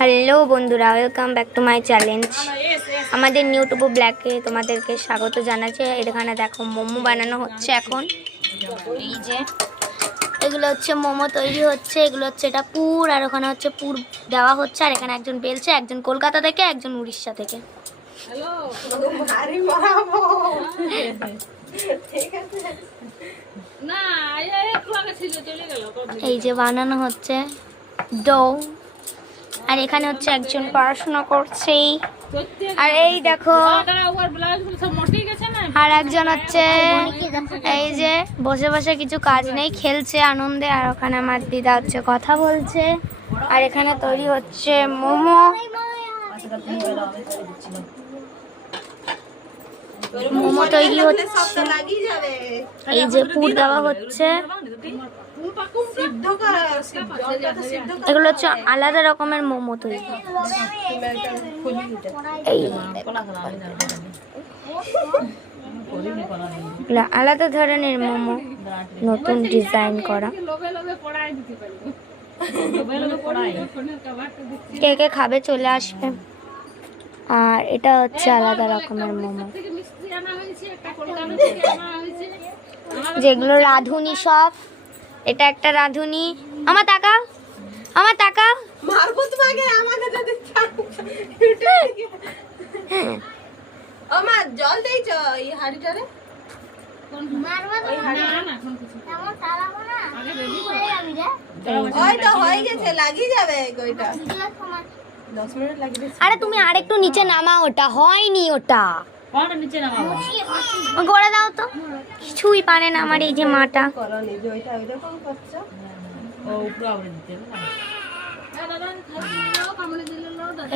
Hello বন্ধুরা, welcome back to my challenge. আমাদের নিউটুবু ব্ল্যাকে তোমাদেরকে স্বাগত জানাচ্ছি। এখানে দেখো মোমো বানানো হচ্ছে এখন। এই যে এগুলো হচ্ছে মোমো তৈরি হচ্ছে, এগুলো হচ্ছে এটা পুর, আর ওখানে হচ্ছে পুর দেওয়া হচ্ছে। আর এখানে একজন বেলছে, একজন কলকাতা থেকে, একজন উড়িষ্যা থেকে। এই যে বানানো হচ্ছে ডো, আর এখানে হচ্ছে একজন পড়াশোনা করছে, আর এই দেখো আর একজন হচ্ছে এই যে বসে বসে কিছু কাজ নেই, খেলছে আনন্দে। আর ওখানে আমার দিদা হচ্ছে কথা বলছে। আর এখানে তৈরি হচ্ছে মোমো। মোমো তৈরি হচ্ছে, এই যে পুর দেওয়া হচ্ছে। এগুলো হচ্ছে আলাদা রকমের মোমো তৈরি। এই আলাদা ধরনের মোমো, নতুন ডিজাইন করা। কে কে খাবে চলে আসবে। আর এটা হচ্ছে আলাদা রকমের মোমো, যেগুলো রাঁধুনি সব। এটা একটা রাঁধুনি। আমার টাকা, আমার টাকা মারবো তোমাকে। আমাকে যদি আমার জল দেইছ এই হাড়িটারে মারবা তো না এখন কিছু তেমন চালাবো না। আগে রেডি করে আমি রে ওই তো হয়ে গেছে, লাগি যাবে কইটা 10 মিনিট লাগবে। আরে তুমি আরেকটু নিচে নামাও, ওটা হয়নি। ওটা কোনটা নিচে নামাবো? গোড়া দাও তো, কিছুই পারে না আমার এই যে মাটা। করনি যে ওইটা ওইরকম করছো, ও উপরে আবরে দিতে না।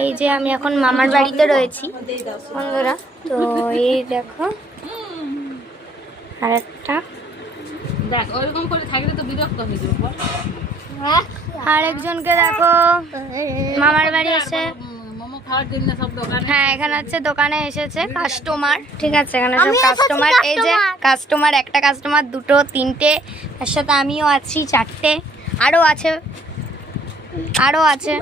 এই যে আমি এখন মামার বাড়িতে রয়েছি বন্ধুরা। তো এই দেখো আরেকটা, দেখ ওইরকম করে থাকলে তো বিরক্ত হয়ে যাবে। আরেকজনকে দেখো মামার বাড়ি এসে মোমো খাওয়ার জন্য সব দোকানে, হ্যাঁ এখানে হচ্ছে দোকানে এসেছে কাস্টমার। ঠিক আছে, এখানে সব কাস্টমার। এই যে কাস্টমার, একটা কাস্টমার, দুটো, তিনটে, এর সাথে আমিও আছি, চারটে। আরও আছে, আরও আছে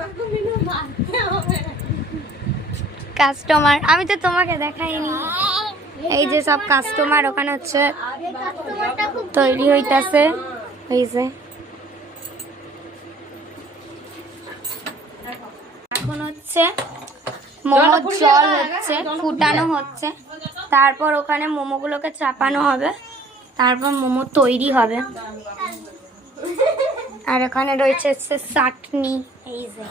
কাস্টমার। আমি তো তোমাকে দেখাইনি। এই যে সব কাস্টমার, ওখানে হচ্ছে তৈরি হইতাছে। এই যে এখন হচ্ছে মোমো জল হচ্ছে, ফুটানো হচ্ছে, তারপর ওখানে মোমোগুলোকে চাপানো হবে, তারপর মোমো তৈরি হবে। আর এখানে রয়েছে চাটনি। এই যে